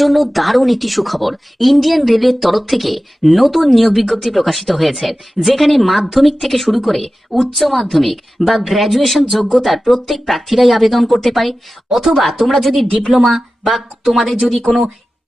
জন্য দারুণ একটি সুখবর। ইন্ডিয়ান রেলওয়ের তরফ থেকে নতুন নিয়োগ বিজ্ঞপ্তি প্রকাশিত হয়েছে, যেখানে মাধ্যমিক থেকে শুরু করে উচ্চ মাধ্যমিক বা গ্র্যাজুয়েশন যোগ্যতার প্রত্যেক প্রার্থীরাই আবেদন করতে পারে। অথবা তোমরা যদি ডিপ্লোমা বা তোমাদের যদি কোনো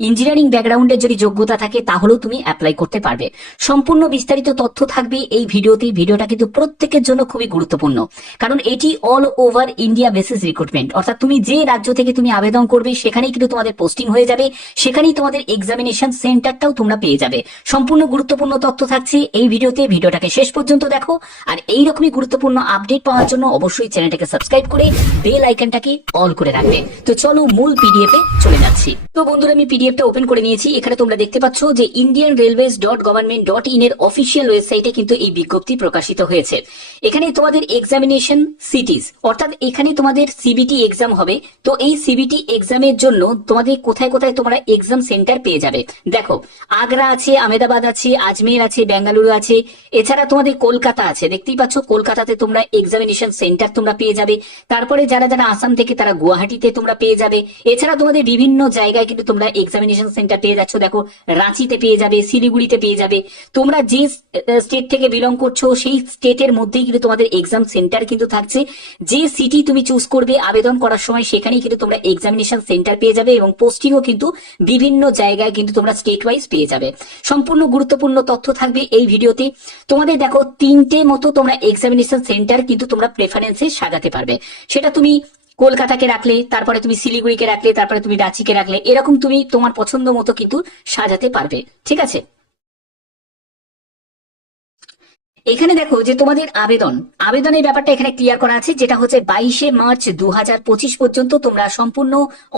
ইঞ্জিনিয়ারিং ব্যাকগ্রাউন্ডের যদি যোগ্যতা থাকে, তাহলেও তুমি অ্যাপ্লাই করতে পারবে। সম্পূর্ণ বিস্তারিত তথ্য থাকবে এই ভিডিওতে। ভিডিওটা কিন্তু প্রত্যেকের জন্য খুবই গুরুত্বপূর্ণ। কারণ এটি all over India basis recruitment অর্থাৎ তুমি যে রাজ্য থেকে তুমি আবেদন করবে, সেখানেই কিন্তু তোমাদের পোস্টিং হয়ে যাবে। সেখানেই তোমাদের এক্সামিনেশন সেন্টারটাও তোমরা পেয়ে যাবে। সম্পূর্ণ গুরুত্বপূর্ণ তথ্য থাকছে এই ভিডিওতে। ভিডিওটাকে শেষ পর্যন্ত দেখো। আর এই রকমই গুরুত্বপূর্ণ আপডেট পাওয়ার জন্য অবশ্যই চ্যানেলটাকে সাবস্ক্রাইব করে বেল আইকনটাকে অল করে রাখবে। তো চলো মূল পিডিএফ এ চলে যাচ্ছি। তো বন্ধুরা, আমি পিডিএফটা ওপেন করে নিয়েছি। এখানে তোমরা দেখতে পাচ্ছ যে Indian Railways dot government dot in এর অফিসিয়াল ওয়েবসাইটে কিন্তু এই বিজ্ঞপ্তি প্রকাশিত হয়েছে। এখানে তোমাদের এক্সামিনেশন সিটিজ অর্থাৎ এখানে তোমাদের সিবিটি এক্সাম হবে। তো এই সিবিটি এক্সামের জন্য তোমাদের কোথায় কোথায় তোমরা এক্সাম সেন্টার পেয়ে যাবে? দেখো, আগ্রা আছে আমেদাবাদ আছে, আজমের আছে, বেঙ্গালুরু আছে। এছাড়া তোমাদের কলকাতা আছে। দেখতেই পাচ্ছ, কলকাতাতে তোমরা এক্সামিনেশন সেন্টার তোমরা পেয়ে যাবে। তারপরে যারা যারা আসাম থেকে, তারা গুয়াহাটিতে তোমরা পেয়ে যাবে। এছাড়া তোমাদের বিভিন্ন জায়গায় কিন্তু তোমরা এক্সামিনেশন সেন্টার পেয়ে যাচ্ছ। দেখো, রাঁচিতে পেয়ে যাবে, শিলিগুড়িতে পেয়ে যাবে। তোমরা যে স্টেট থেকে বিলং করছ, সেই স্টেটের মধ্যেই কিন্তু তোমাদের এক্সাম সেন্টার কিন্তু থাকছে। যে সিটি তুমি চুজ করবে আবেদন করার সময়, সেখানেই কিন্তু তোমরা এক্সামিনেশন সেন্টার পেয়ে যাবে এবং পোস্টিংও কিন্তু বিভিন্ন জায়গায় কিন্তু তোমরা স্টেট ওয়াইজ পেয়ে যাবে। সম্পূর্ণ গুরুত্বপূর্ণ তথ্য থাকবে এই ভিডিওতে। তোমাদের দেখো, তিনটে মতো তোমরা এক্সামিনেশন সেন্টার কিন্তু তোমরা প্রেফারেন্সে সাজাতে পারবে। সেটা তুমি কলকাতাকে রাখলে, তারপরে তুমি শিলিগুড়িকে রাখলে, তারপরে তুমি রাঁচিকে রাখলে, এরকম তুমি তোমার পছন্দ মতো কিন্তু সাজাতে পারবে। ঠিক আছে? এখানে দেখো যে তোমাদের আবেদন। আবেদনের ব্যাপারটা এখানে ক্লিয়ার করা আছে, যেটা হচ্ছে বাইশে মার্চ দু হাজার পঁচিশ পর্যন্ত তোমরা সম্পূর্ণ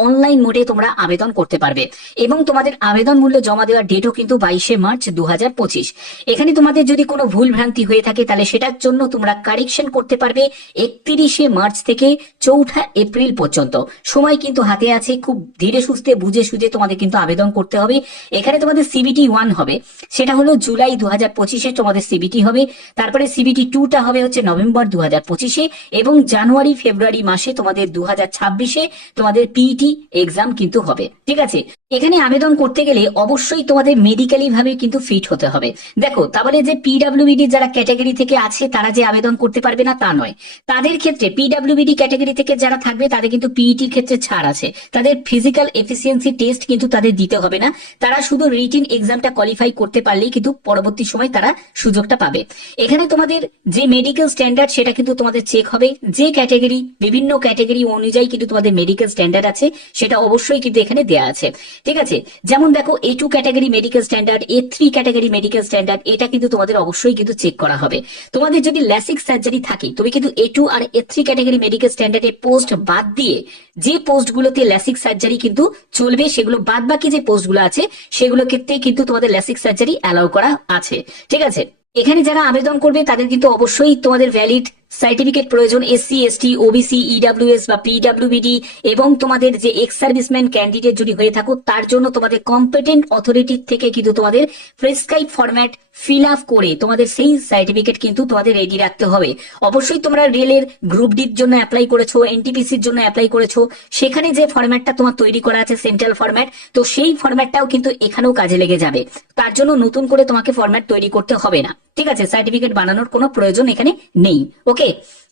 অনলাইন মোডে তোমরা আবেদন করতে পারবে। এবং তোমাদের আবেদন মূল্য জমা দেওয়ার ডেটও কিন্তু বাইশে মার্চ দু হাজার পঁচিশ। এখানে তোমাদের যদি কোনো ভুল ভ্রান্তি হয়ে থাকে, তাহলে সেটার জন্য তোমরা কারেকশন করতে পারবে একত্রিশে মার্চ থেকে চৌঠা এপ্রিল পর্যন্ত। সময় কিন্তু হাতে আছে, খুব ধীরে সুস্থে বুঝে সুঝে তোমাদের কিন্তু আবেদন করতে হবে। এখানে তোমাদের সিবিটি ওয়ান হবে, সেটা হলো জুলাই দু হাজার পঁচিশে তোমাদের সিবিটি হবে। তারপরে সিবিটি টুটা হবে হচ্ছে নভেম্বর দু হাজার পঁচিশে এবং জানুয়ারি, ফেব্রুয়ারি মাসে তোমাদের দু হাজার ছাব্বিশে তোমাদের পিইটি এক্সাম কিন্তু হবে। ঠিক আছে? এখানে আবেদন করতে গেলে অবশ্যই তোমাদের মেডিকেলি ভাবে কিন্তু ফিট হতে হবে। দেখো, তাহলে যে পিডাব্লিউবিডি যারা ক্যাটাগরি থেকে আছে, তারা যে আবেদন করতে পারবে না, তা নয়। তাদের ক্ষেত্রে পিডাব্লিউবিডি ক্যাটাগরি থেকে যারা থাকবে, তাদের কিন্তু পিইটির ক্ষেত্রে ছাড় আছে। তাদের ফিজিক্যাল এফিসিয়েন্সি টেস্ট কিন্তু তাদের দিতে হবে না। তারা শুধু রিটিন এক্সামটা কোয়ালিফাই করতে পারলেই কিন্তু পরবর্তী সময় তারা সুযোগটা পাবে। এখানে তোমাদের যে মেডিকেল স্ট্যান্ডার্ড সেটা কিন্তু তোমাদের চেক হবে। যে ক্যাটাগরি বিভিন্ন ক্যাটাগরি অনুযায়ী কিন্তু তোমাদের মেডিকেল স্ট্যান্ডার্ড আছে, সেটা অবশ্যই কিন্তু এখানে দেওয়া আছে। ঠিক আছে? যেমন দেখো A two category medical standard A three category medical standard এটা কিন্তু তোমাদের অবশ্যই কিন্তু চেক করা হবে। তোমাদের যদি ল্যাসিক সার্জারি থাকে, তুমি কিন্তু এ টু আর এ থ্রি ক্যাটাগরি মেডিকেল স্ট্যান্ডার্ডে পোস্ট বাদ দিয়ে যে পোস্টগুলোতে ল্যাসিক সার্জারি কিন্তু চলবে, সেগুলো বাদ বাকি যে পোস্টগুলো আছে, সেগুলো ক্ষেত্রে কিন্তু তোমাদের ল্যাসিক সার্জারি অ্যালাউ করা আছে। ঠিক আছে? এখানে যারা আবেদন করবে, তাদের কিন্তু অবশ্যই তোমাদের ভ্যালিড সার্টিফিকেট প্রয়োজন এসসি এসটি ওবিসি ইডাব্লিউএস বা পিডাব্লিউবিডি এবং তোমাদের যে এক্স সার্ভিসম্যান ক্যান্ডিডেট যদি হয়ে থাকো, তার জন্য তোমাদের কম্পিটেন্ট অথরিটির থেকে কিন্তু তোমাদের প্রেসক্রাইব ফরম্যাট ফিল আপ করে তোমাদের সেই সার্টিফিকেট কিন্তু তোমাদের রেডি রাখতে হবে। অবশ্যই তোমরা রেলের গ্রুপ ডির জন্য অ্যাপ্লাই করেছ এনটিপিসির জন্য অ্যাপ্লাই করেছ, সেখানে যে ফরম্যাটটা তোমার তৈরি করা আছে সেন্ট্রাল ফরম্যাট তো সেই ফরম্যাটটাও কিন্তু এখানেও কাজে লেগে যাবে। তার জন্য নতুন করে তোমাকে ফরম্যাট তৈরি করতে হবে না। ঠিক আছে সার্টিফিকেট বানানোর কোনো প্রয়োজন এখানে নেই। ওকে States.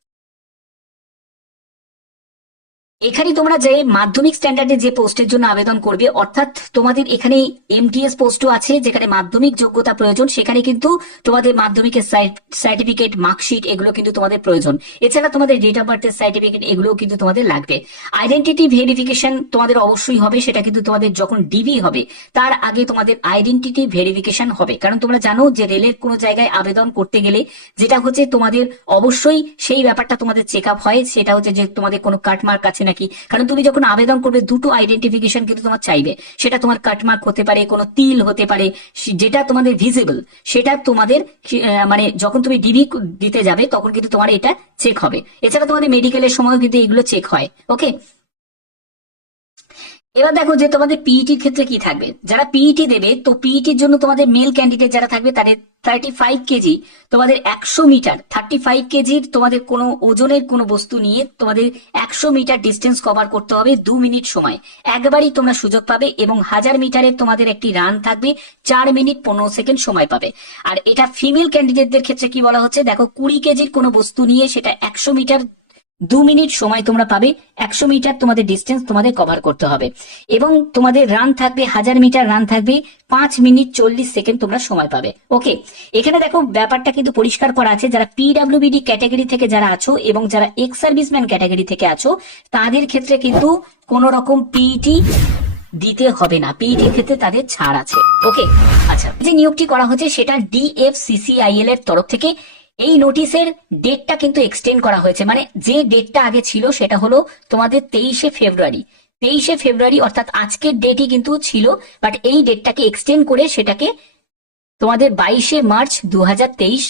এখানে তোমরা যে মাধ্যমিক স্ট্যান্ডার্ডে যে পোস্টের জন্য আবেদন করবে, অর্থাৎ তোমাদের এখানে এমটিএস পোস্টও আছে, যেখানে মাধ্যমিক যোগ্যতা প্রয়োজন, সেখানে কিন্তু তোমাদের মাধ্যমিকের সার্টিফিকেট মার্কশিট এগুলো কিন্তু তোমাদের প্রয়োজন। এছাড়া তোমাদের ডেট অফ বার্থের সার্টিফিকেট এগুলোও কিন্তু তোমাদের লাগবে। আইডেন্টিটি ভেরিফিকেশন তোমাদের অবশ্যই হবে, সেটা কিন্তু তোমাদের যখন ডিবি হবে, তার আগে তোমাদের আইডেন্টিটি ভেরিফিকেশন হবে। কারণ তোমরা জানো যে রেলের কোনো জায়গায় আবেদন করতে গেলে যেটা হচ্ছে তোমাদের অবশ্যই সেই ব্যাপারটা তোমাদের চেক আপ হয়, সেটা হচ্ছে যে তোমাদের কোনো কাটমার্ক আছে নাকি? কারণ তুমি যখন আবেদন করবে, দুটো আইডেন্টিফিকেশন কিন্তু তোমার চাইবে। সেটা তোমার কাটমার্ক হতে পারে, কোনো তিল হতে পারে যেটা তোমাদের ভিজিবল সেটা তোমাদের মানে যখন তুমি ডিবি দিতে যাবে, তখন কিন্তু তোমার এটা চেক হবে। এছাড়া তোমাদের মেডিকেলের সময় কিন্তু এগুলো চেক হয় ওকে এবার দেখো যে তোমাদের পিইটির ক্ষেত্রে কি থাকবে? যারা পিইটি দেবে, তো পিইটির জন্য তোমাদের মেল ক্যান্ডিডেট যারা থাকবে, তাদের থার্টি ফাইভ কেজি তোমাদের একশো মিটার থার্টি ফাইভ কেজির তোমাদের কোনো ওজনের কোনো বস্তু নিয়ে তোমাদের একশো মিটার ডিস্টেন্স কভার করতে হবে দু মিনিট সময়। একবারই তোমরা সুযোগ পাবে এবং হাজার মিটারের তোমাদের একটি রান থাকবে, চার মিনিট পনেরো সেকেন্ড সময় পাবে। আর এটা ফিমেল ক্যান্ডিডেটদের ক্ষেত্রে কি বলা হচ্ছে? দেখো কুড়ি কেজির কোনো বস্তু নিয়ে সেটা একশো মিটার দু মিনিট সময় তোমরা পাবে, একশো মিটার তোমাদের ডিস্টেন্স তোমাদের কভার করতে হবে। এবং তোমাদের রান থাকবে, হাজার মিটার রান থাকবে, পাঁচ মিনিট চল্লিশ সেকেন্ড তোমরা সময় পাবে। ওকে এখানে দেখো, ব্যাপারটা কিন্তু পরিষ্কার করা আছে, যারা পিডাব্লিউবিডি ক্যাটাগরি থেকে যারা আছো এবং যারা এক্স সার্ভিসম্যান ক্যাটাগরি থেকে আছো, তাদের ক্ষেত্রে কিন্তু কোন রকম পিইটি দিতে হবে না। পিইটির ক্ষেত্রে তাদের ছাড় আছে। ওকে আচ্ছা যে নিয়োগটি করা হচ্ছে সেটা ডিএফসিসিআইএল এর তরফ থেকে এই নোটিশের ডেটটা কিন্তু এক্সটেন্ড করা হয়েছে। মানে যে ডেটটা আগে ছিল, সেটা হলো তোমাদের তেইশে ফেব্রুয়ারি। তেইশে ফেব্রুয়ারি, অর্থাৎ আজকের ডেটই কিন্তু ছিল বাট এই ডেটটাকে এক্সটেন্ড করে সেটাকে তোমাদের বাইশে মার্চ দু হাজার তেইশ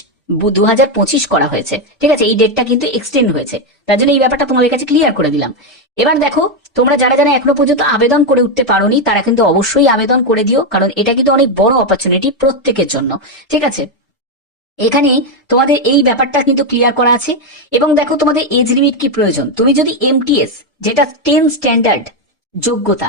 দু হাজার পঁচিশ করা হয়েছে। ঠিক আছে? এই ডেটটা কিন্তু এক্সটেন্ড হয়েছে। তার জন্য এই ব্যাপারটা তোমাদের কাছে ক্লিয়ার করে দিলাম। এবার দেখো, তোমরা যারা যারা এখনও পর্যন্ত আবেদন করে উঠতে পারোনি, তারা কিন্তু অবশ্যই আবেদন করে দিও, কারণ এটা কিন্তু অনেক বড় অপরচুনিটি প্রত্যেকের জন্য। ঠিক আছে? এখানে তোমাদের এই ব্যাপারটা কিন্তু ক্লিয়ার করা আছে। এবং দেখো তোমাদের এজ লিমিট কি প্রয়োজন। তুমি যদি এমটিএস যেটা টেন স্ট্যান্ডার্ড যোগ্যতা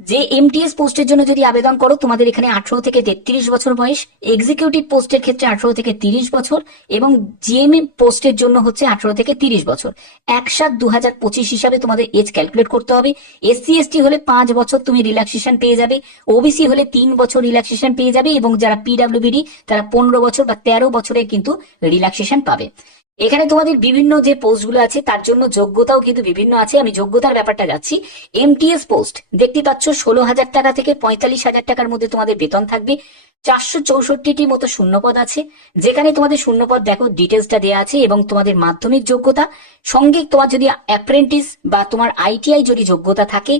যে এমটিএস পোস্টের জন্য যদি আবেদন করো, তোমাদের এখানে আঠারো থেকে তেত্রিশ বছর বয়স এক্সিকিউটিভ পোস্টের ক্ষেত্রে আঠারো থেকে তিরিশ বছর এবং জিএমএ পোস্টের জন্য হচ্ছে আঠারো থেকে তিরিশ বছর। এক সাত দু হাজার পঁচিশ হিসাবে তোমাদের এজ ক্যালকুলেট করতে হবে। এসসি এসটি হলে পাঁচ বছর তুমি রিল্যাক্সেশন পেয়ে যাবে। ওবিসি হলে তিন বছর রিল্যাক্সেশন পেয়ে যাবে এবং যারা পিডাব্লিউবিডি তারা পনেরো বছর বা তেরো বছরের কিন্তু রিল্যাক্সেশন পাবে। এখানে তোমাদের বিভিন্ন যে পোস্টগুলো আছে, তার জন্য যোগ্যতাও কিন্তু বিভিন্ন আছে। আমি যোগ্যতার ব্যাপারটা যাচ্ছি। এমটিএস পোস্ট দেখতে পাচ্ছ ষোলো হাজার টাকা থেকে পঁয়তাল্লিশ হাজার টাকার মধ্যে তোমাদের বেতন থাকবে। চারশো চৌষট্টিটি মতো শূন্যপদ আছে। যেখানে তোমাদের শূন্যপদ দেখো ডিটেলসটা দেওয়া আছে এবং তোমাদের মাধ্যমিক যোগ্যতা। সঙ্গে তোমার যদি অ্যাপ্রেন্টিস বা তোমার আইটিআই যদি যোগ্যতা থাকে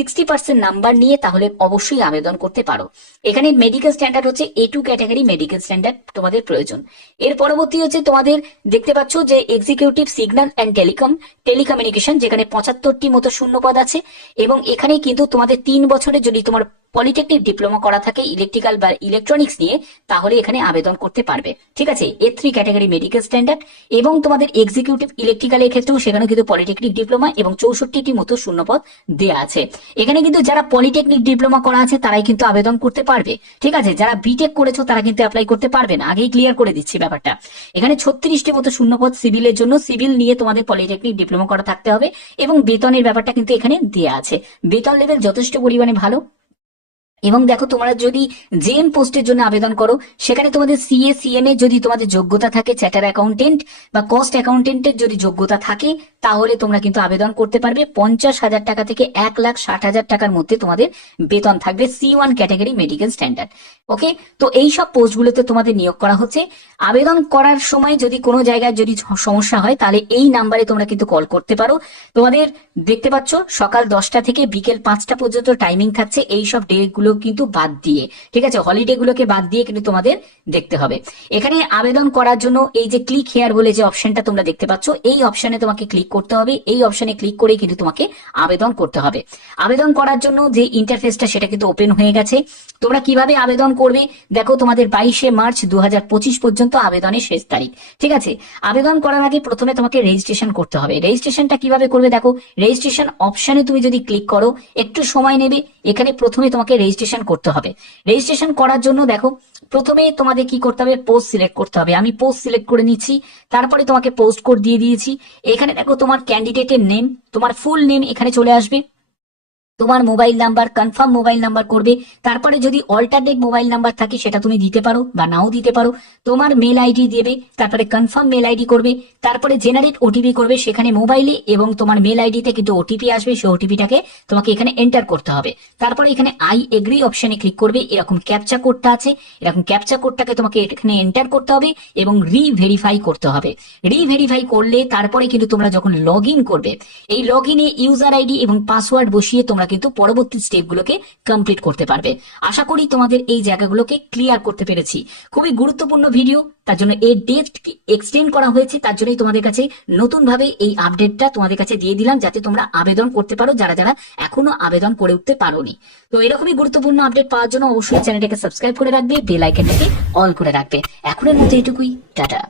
সিক্সটি পার্সেন্ট নাম্বার নিয়ে তাহলে অবশ্যই আবেদন করতে পারো। এখানে মেডিকেল স্ট্যান্ডার্ড হচ্ছে A two category medical standard তোমাদের প্রয়োজন। এর পরবর্তী হচ্ছে তোমাদের দেখতে পাচ্ছ যে executive signal and telecom telecommunication যেখানে পঁচাত্তরটি মতো শূন্যপদ আছে এবং এখানে কিন্তু তোমাদের তিন বছরে যদি তোমার পলিটেকনিক ডিপ্লোমা করা থাকে ইলেকট্রিক্যাল বা ইলেকট্রনিক্স নিয়ে, তাহলে এখানে আবেদন করতে পারবে। ঠিক আছে? A three category medical standard এবং তোমাদের এক্সিকিউটিভ ইলেকট্রিক্যালের ক্ষেত্রেও সেখানে কিন্তু পলিটেকনিক ডিপ্লোমা এবং চৌষট্টিটি মতো শূন্যপদ দেওয়া আছে। এখানে কিন্তু যারা পলিটেকনিক ডিপ্লোমা করা আছে, তারাই কিন্তু আবেদন করতে পারবে। ঠিক আছে? যারা বিটেক করেছ, তারা কিন্তু অ্যাপ্লাই করতে পারবে না। আগেই ক্লিয়ার করে দিচ্ছি ব্যাপারটা। এখানে ছত্রিশটি মতো শূন্যপদ সিভিলের জন্য সিভিল নিয়ে তোমাদের পলিটেকনিক ডিপ্লোমা করা থাকতে হবে এবং বেতনের ব্যাপারটা কিন্তু এখানে দেওয়া আছে। বেতন লেভেল যথেষ্ট পরিমাণে ভালো। এবং দেখো তোমরা যদি জেএম পোস্টের জন্য আবেদন করো, সেখানে তোমাদের সিএ সিএম এ যদি তোমাদের যোগ্যতা থাকে চ্যাটার অ্যাকাউন্টেন্ট বা কস্ট অ্যাকাউন্টেন্টের যদি যোগ্যতা থাকে, তাহলে তোমরা কিন্তু আবেদন করতে পারবে। পঞ্চাশ হাজার টাকা থেকে এক লাখ ষাট হাজার টাকার মধ্যে তোমাদের বেতন থাকবে C one category medical standard okay তো এই সব পোস্টগুলোতে তোমাদের নিয়োগ করা হচ্ছে। আবেদন করার সময় যদি কোনো জায়গায় যদি সমস্যা হয়, তাহলে এই নাম্বারে তোমরা কিন্তু কল করতে পারো। তোমাদের দেখতে পাচ্ছ, সকাল দশটা থেকে বিকেল পাঁচটা পর্যন্ত টাইমিং থাকছে। এই সব ডে গুলো কিন্তু বাদ দিয়ে, ঠিক আছে? হলিডে গুলোকে বাদ দিয়ে কিন্তু তোমাদের দেখতে হবে। এখানে আবেদন করার জন্য এই যে ক্লিক হেয়ার বলে যে অপশনটা তোমরা দেখতে পাচ্ছ, এই অপশনে তোমাকে ক্লিক করতে হবে। এই অপশনে ক্লিক করেই কিন্তু তোমাকে আবেদন করতে হবে। আবেদন করার জন্য যে ইন্টারফেসটা সেটা কিন্তু ওপেন হয়ে গেছে। তোমরা কীভাবে আবেদন করবে? দেখো, তোমাদের বাইশে মার্চ দু হাজার পঁচিশ পর্যন্ত আবেদনের শেষ তারিখ, ঠিক আছে? আবেদন করার আগে প্রথমে তোমাকে রেজিস্ট্রেশন করতে হবে। রেজিস্ট্রেশনটা কীভাবে করবে? দেখো রেজিস্ট্রেশন অপশনে তুমি যদি ক্লিক করো, একটু সময় নেবে। এখানে প্রথমে তোমাকে রেজিস্ট্রেশন করতে হবে। রেজিস্ট্রেশন করার জন্য দেখো প্রথমে তোমাদের কি করতে হবে পোস্ট সিলেক্ট করতে হবে। আমি পোস্ট সিলেক্ট করে নিচ্ছি, তারপরে তোমাকে পোস্ট কোড দিয়ে দিয়েছি। এখানে দেখো তোমার ক্যান্ডিডেটের নেম তোমার ফুল নেম এখানে চলে আসবে। তোমার mobile number confirm mobile number করবে। তারপরে যদি অল্টারনেট মোবাইল নাম্বার থাকে, সেটা তুমি দিতে পারো বা নাও দিতে পারো। তোমার মেল আইডি দেবে, তারপরে কনফার্ম মেল আইডি করবে, তারপরে জেনারেট ওটিপি করবে, সেখানে মোবাইলে এবং তোমার মেল আইডিতে কিন্তু ওটিপি আসবে, সেই ওটিপিটাকে তোমাকে এখানে এন্টার করতে হবে। তারপরে এখানে আই এগ্রি অপশনে ক্লিক করবে, এরকম ক্যাপচা কোডটা আছে। এরকম ক্যাপচা কোডটাকে তোমাকে এখানে এন্টার করতে হবে এবং রি ভেরিফাই করতে হবে। রি ভেরিফাই করলে তারপরে কিন্তু তোমরা যখন লগ করবে, এই লগ ইউজার আইডি এবং পাসওয়ার্ড বসিয়ে তোমরা কিন্তু পরবর্তী স্টেপগুলোকে কমপ্লিট করতে পারবে। আশা করি তোমাদের এই জায়গাগুলোকে ক্লিয়ার করতে পেরেছি। খুবই গুরুত্বপূর্ণ ভিডিও তার জন্য এর ডেট এক্সটেন্ড করা হয়েছে, তার জন্যই তোমাদের কাছে নতুন ভাবে এই আপডেটটা তোমাদের কাছে দিয়ে দিলাম, যাতে তোমরা আবেদন করতে পারো, যারা যারা এখনও আবেদন করে উঠতে পারোনি। তো এরকমই গুরুত্বপূর্ণ আপডেট পাওয়ার জন্য অবশ্যই চ্যানেলটাকে সাবস্ক্রাইব করে রাখবে বেল আইকনটাকে অল করে রাখবে। এখনের মতো এটুকুই, টাটা।